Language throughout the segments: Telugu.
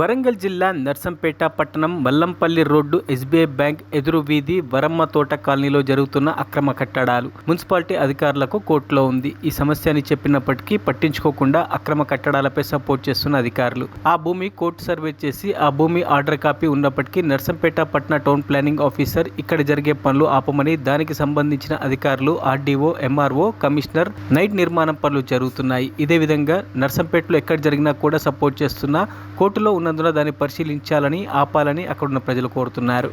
వరంగల్ జిల్లా నర్సంపేట పట్టణం మల్లంపల్లి రోడ్డు ఎస్బీఐ బ్యాంక్ ఎదురు వీధి వరమ్మ తోట కాలనీలో జరుగుతున్న అక్రమ కట్టడాలు మున్సిపాలిటీ అధికారులకు కోర్టులో ఉంది. ఈ సమస్యని చెప్పినప్పటికీ పట్టించుకోకుండా అక్రమ కట్టడాలపై సపోర్ట్ చేస్తున్న అధికారులు ఆ భూమి కోర్టు సర్వే చేసి ఆ భూమి ఆర్డర్ కాపీ ఉన్నప్పటికీ నర్సంపేట పట్టణ టౌన్ ప్లానింగ్ ఆఫీసర్ ఇక్కడ జరిగే పనులు ఆపమని దానికి సంబంధించిన అధికారులు ఆర్డీఓ, ఎంఆర్ఓ, కమిషనర్ నైట్ నిర్మాణం పనులు జరుగుతున్నాయి. ఇదే విధంగా నర్సంపేటలో ఎక్కడ జరిగినా కూడా సపోర్ట్ చేస్తున్న కోర్టులో ఉన్నందున దాన్ని పరిశీలించాలని, ఆపాలని అక్కడున్న ప్రజలు కోరుతున్నారు.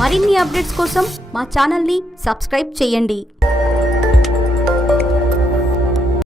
మరిన్ని అప్డేట్స్ కోసం మా ఛానల్ని సబ్స్క్రైబ్ చేయండి.